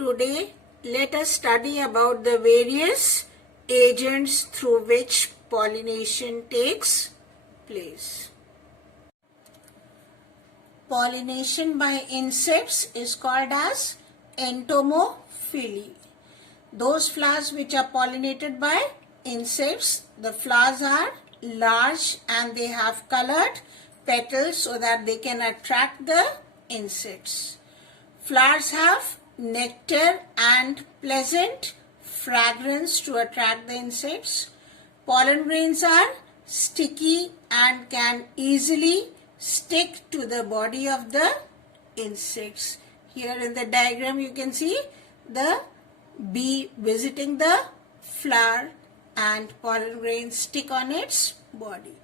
Today, let us study about the various agents through which pollination takes place. Pollination by insects is called as entomophily. Those flowers which are pollinated by insects, the flowers are large and they have colored petals so that they can attract the insects. Flowers have nectar and pleasant fragrance to attract the insects. Pollen grains are sticky and can easily stick to the body of the insects. Here in the diagram you can see the bee visiting the flower and pollen grains stick on its body.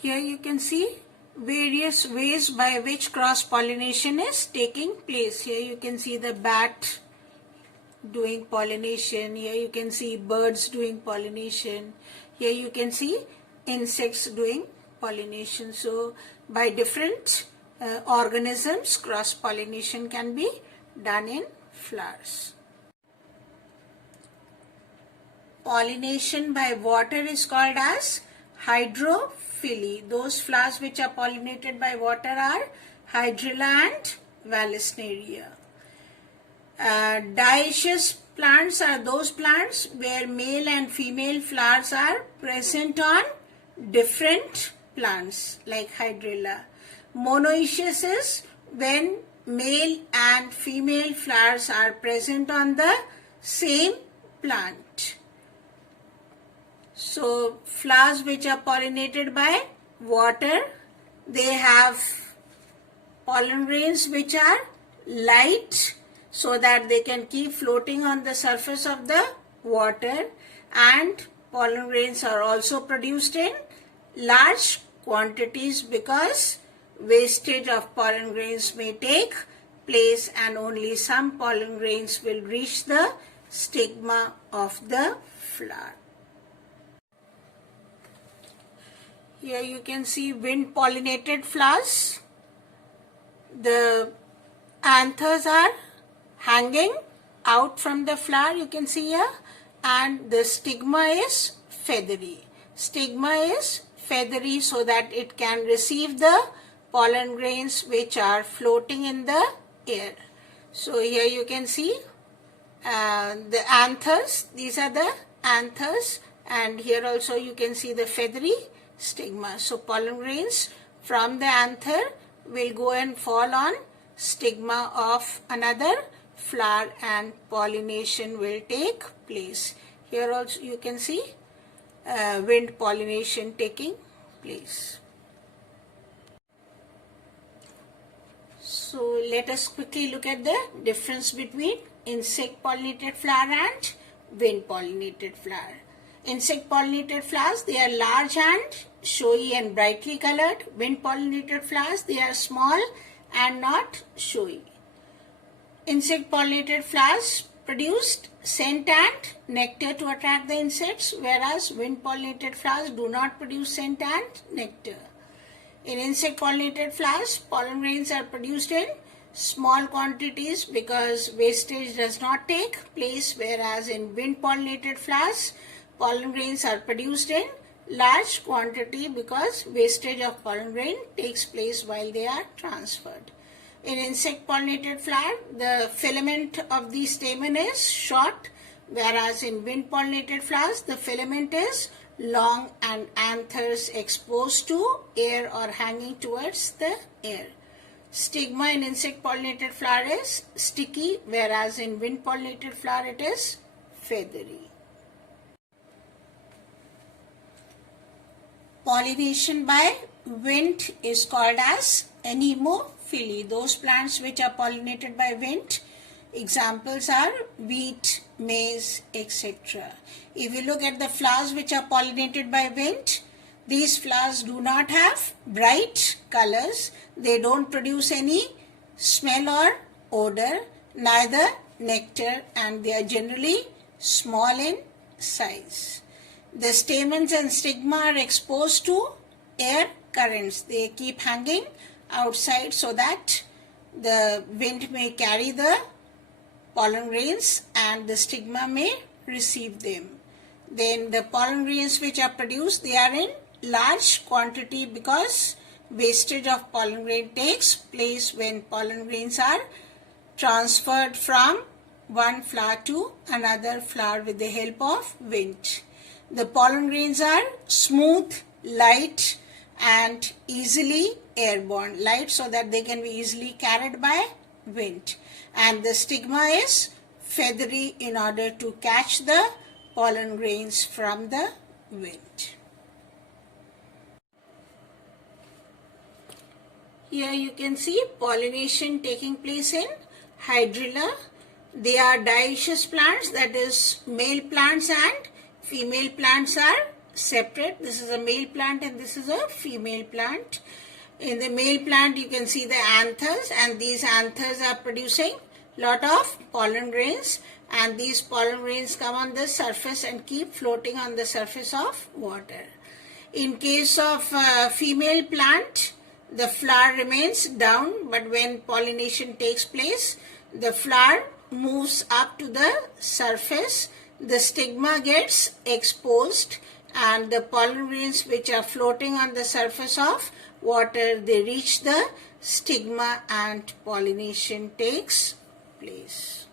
Here you can see various ways by which cross-pollination is taking place. Here you can see the bat doing pollination. Here you can see birds doing pollination. Here you can see insects doing pollination. So by different organisms, cross-pollination can be done in flowers. Pollination by water is called as hydrophily. Those flowers which are pollinated by water are Hydrilla and Vallisneria. Dioecious plants are those plants where male and female flowers are present on different plants like Hydrilla. Monoecious is when male and female flowers are present on the same plant. So flowers which are pollinated by water, they have pollen grains which are light so that they can keep floating on the surface of the water, and pollen grains are also produced in large quantities because wastage of pollen grains may take place and only some pollen grains will reach the stigma of the flower. Here you can see wind pollinated flowers. The anthers are hanging out from the flower, you can see here, and the stigma is feathery. Stigma is feathery so that it can receive the pollen grains which are floating in the air. So here you can see the anthers. These are the anthers, and here also you can see the feathery stigma. So pollen grains from the anther will go and fall on stigma of another flower and pollination will take place. Here also you can see wind pollination taking place. So let us quickly look at the difference between insect pollinated flower and wind pollinated flower. Insect pollinated flowers, they are large and showy and brightly colored. Wind pollinated flowers, they are small and not showy. Insect pollinated flowers produce scent and nectar to attract the insects, whereas wind pollinated flowers do not produce scent and nectar. In insect pollinated flowers, pollen grains are produced in small quantities because wastage does not take place, whereas in wind pollinated flowers, pollen grains are produced in large quantity because wastage of pollen grain takes place while they are transferred. In insect pollinated flower, the filament of the stamen is short, whereas in wind pollinated flowers, the filament is long and anthers exposed to air or hanging towards the air. Stigma in insect pollinated flower is sticky, whereas in wind pollinated flower it is feathery. Pollination by wind is called as anemophily. Those plants which are pollinated by wind, examples are wheat, maize, etc. If you look at the flowers which are pollinated by wind, these flowers do not have bright colors. They don't produce any smell or odor, neither nectar, and they are generally small in size. The stamens and stigma are exposed to air currents. They keep hanging outside so that the wind may carry the pollen grains and the stigma may receive them. Then the pollen grains which are produced, they are in large quantity because wastage of pollen grain takes place when pollen grains are transferred from one flower to another flower with the help of wind. The pollen grains are smooth, light and easily airborne. Light so that they can be easily carried by wind. And the stigma is feathery in order to catch the pollen grains from the wind. Here you can see pollination taking place in Hydrilla. They are dioecious plants, that is male plants and female plants are separate. This is a male plant and this is a female plant. In the male plant you can see the anthers, and these anthers are producing lot of pollen grains, and these pollen grains come on the surface and keep floating on the surface of water. In case of female plant, the flower remains down, but when pollination takes place, the flower moves up to the surface, the stigma gets exposed, and the pollen grains which are floating on the surface of water, they reach the stigma and pollination takes place.